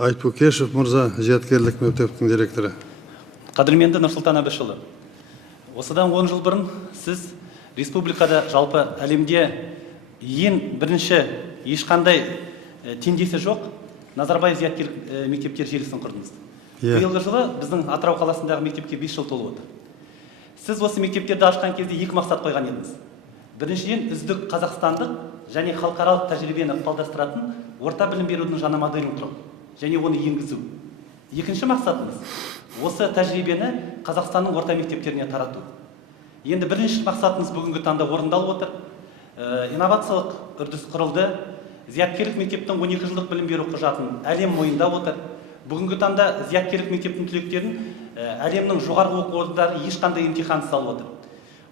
Айтбекешев мырза, зияткерлік мектептің директоры. Қадірменді Нұрсұлтан Әбішұлы, осыдан 10 жыл бұрын сіз республикада жалпы әлемде ең бірінші ешқандай теңдесі жоқ Назарбаев зияткерлік мектептер желісін құрдыңыз. Биылғы жылы біздің Атырау қаласындағы мектепке 5 жыл толып отыр. Сіз осы мектептерді ашқан кезде 2 мақсат қойған едіңіз. Біріншіден, үздік қазақстандық және халықаралық тәжірибені ықпалдастыратын орта білім берудің жаңа моделін құру және оны енгізу. Екінші мақсатымыз осы тәжірибені Қазақстанның орта мектептеріне тарату. Енді бірінші мақсатымыз бүгінгі таңда орындалып отыр. Инновациялық үрдіс құрылды. Зияткерлік мектептің 12 жылдық білім беру құжатын әлем мойындап отыр. Бүгінгі таңда зияткерлік мектептің түлектерін әлемнің жоғарғы оқу орындары ешқандай емтихансыз алып отыр.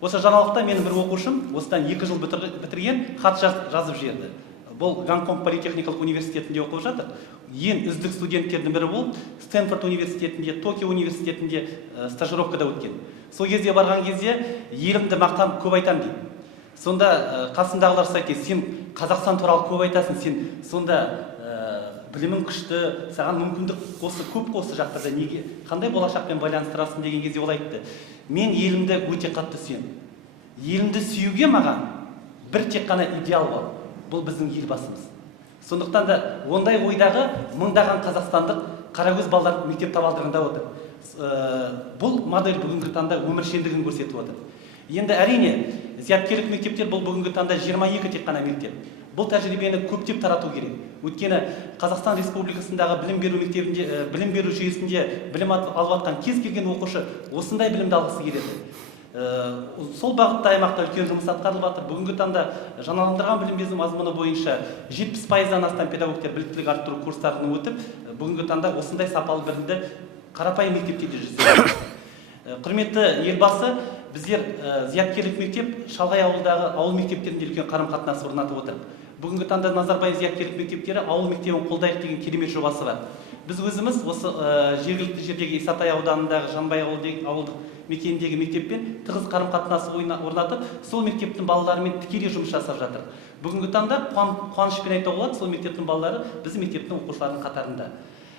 Осы жаңалықта менің бір оқушым осыдан 2 жыл бітірген хат жазып жіберді. Бұл Гонконг политехникалық университетінде оқып жатыр. Ең үздік студенттердің бірі болып, Стэнфорд университетінде, Токио университетінде стажировкада өткен. Сол кезде барған кезде елімді мақтан көп айтам дейді. Сонда қасындағылар айтты, сен Қазақстан туралы көп айтасың, сен сонда білімің күшті, саған мүмкіндік осы көп осы жақтарда неге, қандай болашақпен байланыстырасың деген кезде ол айтты. Мен елімді өте қатты сүйемін. Елімді сүюге маған бір тек қана идеал бар. Бұл біздің елбасымыз. Сондықтан да ондай ойдағы мыңдаған қазақстандық қарагөз балалар мектеп табалдырығында отыр. Бұл модель бүгінгі таңда өміршеңдігін көрсетіп отыр. Енді әрине, зияткерлік мектептер бұл бүгінгі таңда 22 тек қана мектеп. Бұл тәжірибені көптеп тарату керек. Өйткені Қазақстан Республикасындағы білім беру мектебінде, білім беру жүйесінде білім алып жатқан кез келген оқушы осындай білімді алғысы келеді. Сол бағытта аймақта үлкен жұмыс атқарылып жатыр. Бүгінгі таңда жаңаландырған білім беру мазмұны бойынша 70%-дан астам педагогтер біліктілік арттыру курстарын өтіп, бүгінгі таңда осындай сапалы білімді қарапайым мектептерде жүзеге. Құрметті елбасы, біздер зияткерлік мектеп шалғай ауылдағы ауыл мектептерінде үлкен қарым-қатынас орнатып отыр. Бүгінгі таңда Назарбаев зияткерлік мектептері ауыл мектебін қолдайық деген керемет жобасы бар. Біз өзіміз осы жергілікті жердегі Исатай ауданындағы Жанбай ауылдық мекеніндегі мектеппен тығыз қарым-қатынасы орнатып, сол мектептің балаларымен тікелей жұмыс жасап жатыр. Бүгінгі таңда қуанышпен айтуға болады, сол мектептің балалары біздің мектептің оқушыларының қатарында.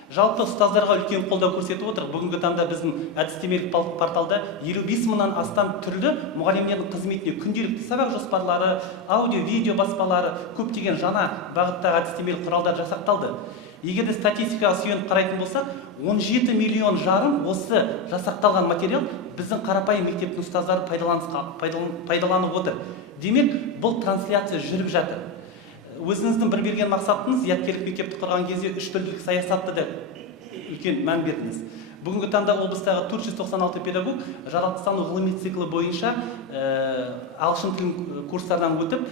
Жалпы ұстаздарға үлкен қолдау көрсетіп отыр. Бүгінгі таңда біздің әдістемелік порталда 55 мыңнан астам түрлі мұғалімдердің қызметіне күнделікті сабақ жоспарлары, аудио, видео баспалары, көптеген жаңа бағыттағы әдістемелік құралдар жасақталды. Егер де статистикаға сүйеніп қарайтын болсақ, 17 миллион жарым осы жасақталған материал біздің қарапайым мектептің ұстаздары пайдаланып отыр. Демек, бұл трансляция жүріп жатыр. Өзіңіздің бір берген мақсатыңыз зияткерлік мектепті құрған кезде 3 тілдік саясатты да үлкен мән бердіңіз. Бүгінгі таңда облыстағы 496 педагог жаратылыстану ғылыми циклі бойынша ағылшын тілін курстардан өтіп,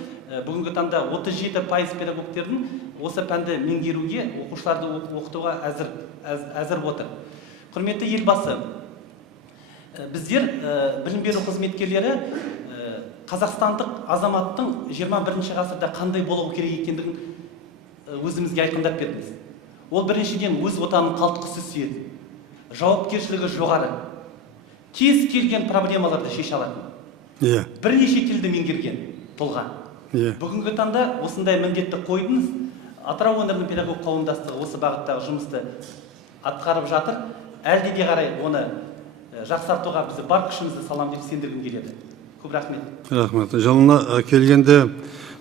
бүгінгі таңда 37% педагогтердің осы пәнді меңгеруге, оқушыларды оқытуға әзір отыр. Құрметті елбасы, біздер білім беру қызметкерлері қазақстандық азаматтың 21 ғасырда қандай болуы керек екендігін өзімізге айқындап бердіңіз. Ол біріншіден өз отанын қалтқысыз сүйеді. Жауапкершілігі жоғары. Кез келген проблемаларды шеше алатын. Бірнеше тілді меңгерген тұлға. Бүгінгі таңда осындай міндетті қойдыңыз. Атырау өңірінің педагог қауымдастығы осы бағыттағы жұмысты атқарып жатыр. Әлде де қарай оны жақсартуға біз бар күшімізді саламыз деп сендіргім келеді. Көп рахмет. Рахмет. Жылына келгенде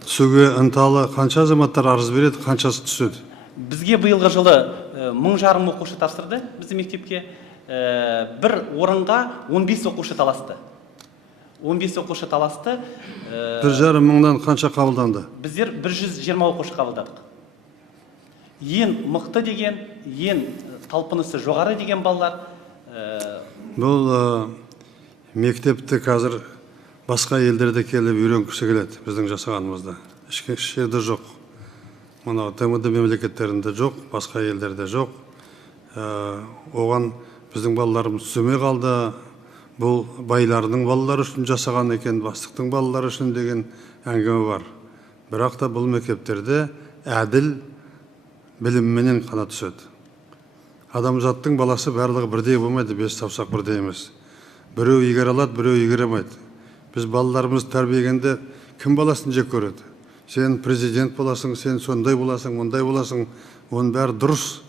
түсуге ынталы қанша азаматтар арыз береді, қаншасы түседі? Бізге биылғы жылы 1000 оқушы тапсырды біздің мектепке. Бір орынға 15 оқушы таласты. 15 оқушы таласты. 1,5 мыңнан қанша қабылданды? Біздер 120 оқушы қабылдадық. Ең мықты деген, ең талпынысы жоғары деген балалар. Бұл мектепті қазір басқа елдерде келіп үйренгісі келеді, біздің жасағанымызда. Ішкі жерде жоқ. Мына ТМД мемлекеттерінде жоқ, басқа елдерде жоқ. Оған біздің балаларымыз түсіме қалды. Бұл байларының балалары үшін жасаған екен, бастықтың балалары үшін деген әңгіме бар. Бірақ та бұл мектептерде әділ білімменен қана түседі. Адамзаттың баласы барлығы бірдей болмайды, 5 саусақ бірдей емес. Біреу игере алады, біреу игере алмайды. Біз балаларымыз тәрбиелегенде кім баласын жек көреді? Сен президент боласың, сен сондай боласың, ондай боласың. Оның бәрі дұрыс.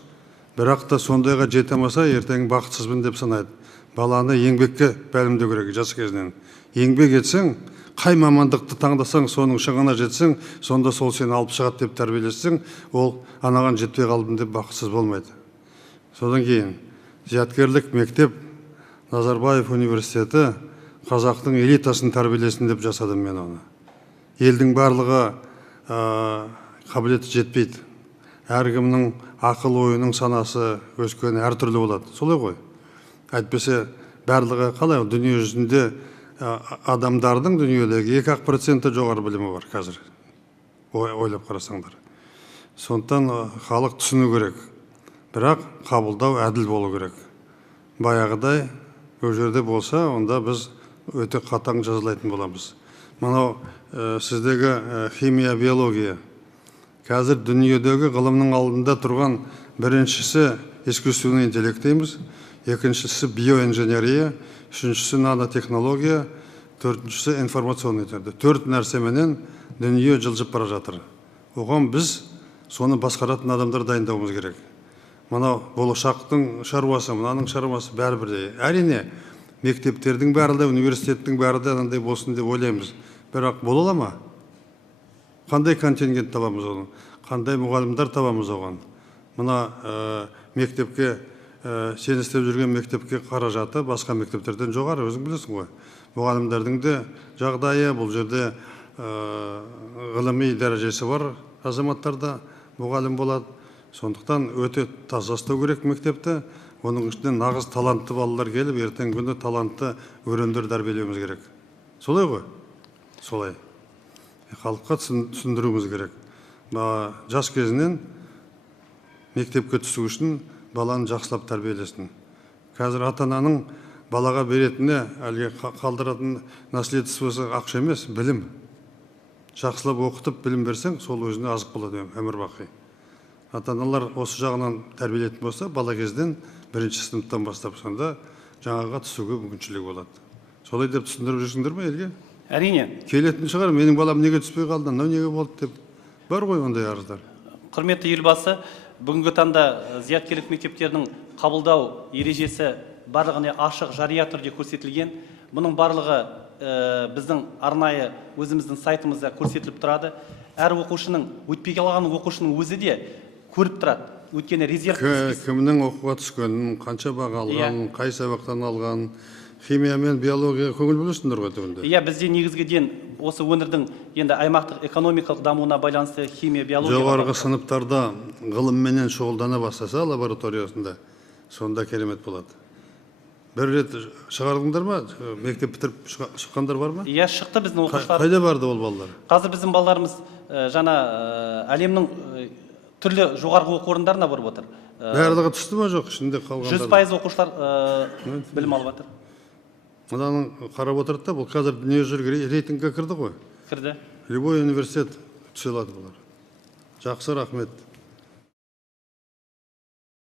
бірақ та сондайға жете алмаса, ертең бақытсызбын деп санайды. Баланы еңбекке бәлімдеу керек жас кезінен. Еңбек етсең, қай мамандықты таңдасаң, соның шыңына жетсең, сонда сол сені алып шығады деп тәрбиелесең, ол анаған жетпей қалдым деп бақытсыз болмайды. Содан кейін зияткерлік мектеп, Назарбаев университеті қазақтың элитасын тәрбиелесін деп жасадым мен оны. Елдің барлығы қабілеті жетпейді. Әркімнің ақыл ойының санасы өскені әртүрлі болады. Солай ғой. Әйтпесе барлығы қалай дүние жүзінде адамдардың дүниедегі 2% жоғары білімі бар қазір. Ойлап қарасаңдар. Сондықтан халық түсіну керек. Бірақ қабылдау әділ болу керек. Баяғыдай ол жерде болса, онда біз өте қатаң жазалайтын боламыз. Мынау сіздегі химия, биология. Қазір дүниедегі ғылымның алдында тұрған біріншісі искусственный интеллект дейміз, екіншісі биоинженерия, үшіншісі нанотехнология, төртіншісі информационный түрде. Төрт нәрсеменен дүние жылжып бара жатыр. Оған біз соны басқаратын адамдар дайындауымыз керек. Мынау болашақтың шаруасы, мынаның шаруасы бәрі бірдей. Әрине, мектептердің бәрі де, университеттің бәрі де андай болсын деп ойлаймыз. Бірақ бола ма? Қандай контингент табамыз оны? Қандай мұғалімдер табамыз оған? Мына мектепке, сен істеп жүрген мектепке қаражаты басқа мектептерден жоғары, өзің білесің ғой. Мұғалімдердің де жағдайы, бұл жерде ғылыми дәрежесі бар азаматтарда мұғалім болады. Сондықтан өте таза ұстау керек мектепті. Оның ішінде нағыз талантты балалар келіп, ертең күні талантты өрендер тәрбиелеуіміз керек. Солай ғой? Солай. Халыққа түсіндіруіміз керек. Жас кезінен мектепке түсу үшін баланы жақсылап тәрбиелесін. Қазір ата-ананың балаға беретіні, әлге қалдыратын наследствосы ақша емес, білім. Жақсылап оқытып білім берсең, сол өзіне азық болады өмір бақи. Ата-аналар осы жағынан тәрбиелейтін болса, бала кезден бірінші сыныптан бастап сонда жаңаға түсуге мүмкіншілік болады. Солай деп түсіндіріп жүрсіңдер ме елге? Әрине. Келетін шығар, менің балам неге түспей қалды, мынау неге болды деп. Бар ғой ондай арыздар. Құрметті елбасы, бүгінгі таңда зияткерлік мектептердің қабылдау ережесі барлығына ашық жария түрде көрсетілген. Бұның барлығы біздің арнайы өзіміздің сайтымызда көрсетіліп тұрады. Әр оқушының, өтпей қалған оқушының өзі де көріп тұрады. Өйткені резерв кімнің оқуға түскенін, қанша баға алған, қай сабақтан алған, химия мен биология көңіл бөлесіңдер ғой түбінде. Иә, бізде негізгіден осы өңірдің енді аймақтық экономикалық дамуына байланысты химия, биология. Жоғарғы сыныптарда ғылымменен шұғылдана бастаса лабораториясында, сонда керемет болады. Бір рет шығардыңдар ма? Мектеп бітіріп шыққандар бар ма? Иә, шықты біздің оқушылар. Қайда барды ол балалар? Қазір біздің балаларымыз жаңа әлемнің түрлі жоғарғы оқу орындарына барып отыр. Барлығы түсті ма жоқ, ішінде қалғандар? 100% оқушылар білім алып жатыр. Мынаның қарап отырды да, бұл қазір дүниежүзілік рейтингке кірді ғой. Кірді. Любой университет түсе алады бұлар. Жақсы, рахмет.